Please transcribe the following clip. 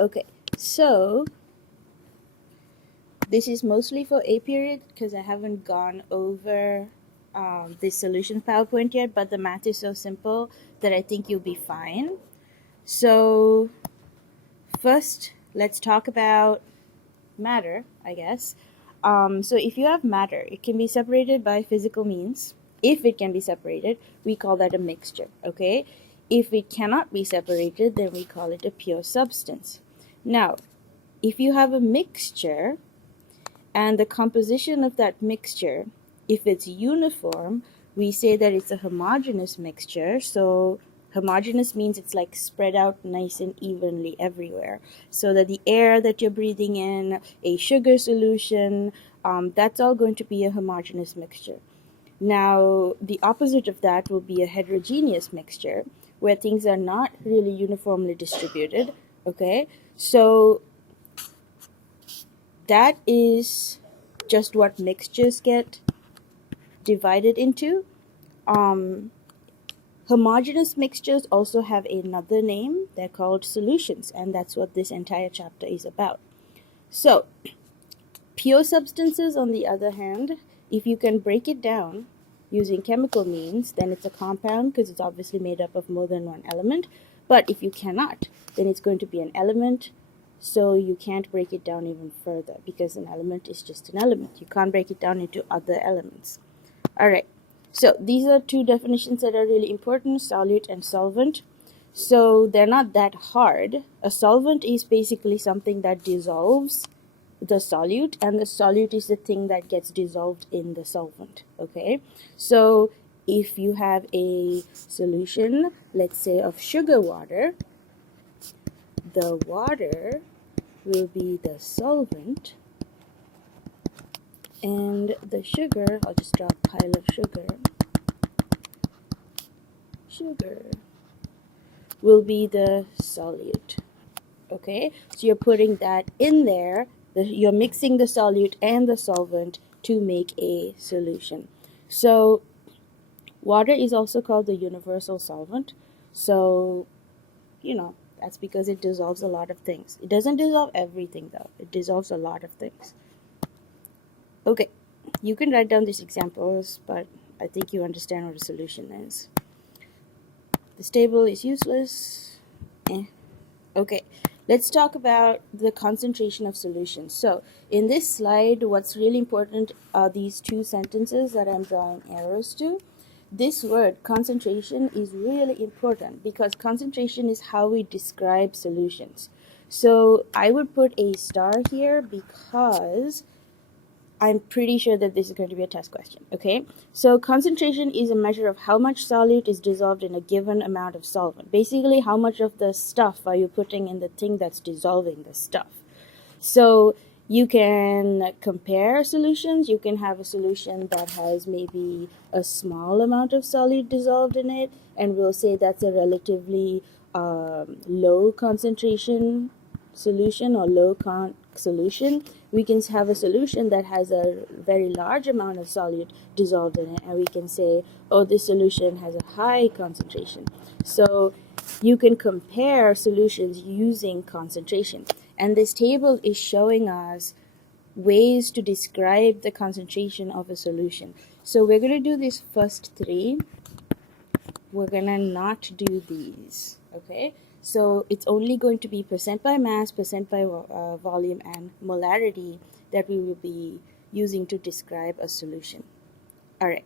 Okay, so this is mostly for A period because I haven't gone over this solution PowerPoint yet, but the math is so simple that I think you'll be fine. So first, let's talk about matter, I guess. So if you have matter, it can be separated by physical means. If it can be separated, we call that a mixture, okay? If it cannot be separated, then we call it a pure substance. Now, if you have a mixture, and the composition of that mixture, if it's uniform, we say that it's a homogeneous mixture. So homogeneous means it's like spread out nice and evenly everywhere, so that the air that you're breathing in, a sugar solution, that's all going to be a homogeneous mixture. Now, the opposite of that will be a heterogeneous mixture, where things are not really uniformly distributed, okay? So that is just what mixtures get divided into. Homogeneous mixtures also have another name. They're called solutions, and that's what this entire chapter is about. So, pure substances, on the other hand, if you can break it down using chemical means, then it's a compound because it's obviously made up of more than one element. But if you cannot, then it's going to be an element. So you can't break it down even further because an element is just an element. You can't break it down into other elements. All right. So these are two definitions that are really important, solute and solvent. So they're not that hard. A solvent is basically something that dissolves the solute, and the solute is the thing that gets dissolved in the solvent, okay? So if you have a solution, let's say of sugar water, the water will be the solvent, and the sugar, I'll just draw a pile of sugar will be the solute, okay? So you're putting that in there, you're mixing the solute and the solvent to make a solution. So water is also called the universal solvent. So, that's because it dissolves a lot of things. It doesn't dissolve everything though. It dissolves a lot of things. Okay, you can write down these examples, but I think you understand what a solution is. This table is useless. Okay, let's talk about the concentration of solutions. So in this slide, what's really important are these two sentences that I'm drawing arrows to. This word, concentration, is really important because concentration is how we describe solutions. So I would put a star here because I'm pretty sure that this is going to be a test question, okay? So concentration is a measure of how much solute is dissolved in a given amount of solvent. Basically, how much of the stuff are you putting in the thing that's dissolving the stuff. So you can compare solutions. You can have a solution that has maybe a small amount of solute dissolved in it, and we'll say that's a relatively low concentration solution or low solution. We can have a solution that has a very large amount of solute dissolved in it, and we can say, oh, this solution has a high concentration. So you can compare solutions using concentration, and this table is showing us ways to describe the concentration of a solution. So we're going to do these first three. We're going to not do these, okay? So it's only going to be percent by mass, percent by volume, and molarity that we will be using to describe a solution. All right.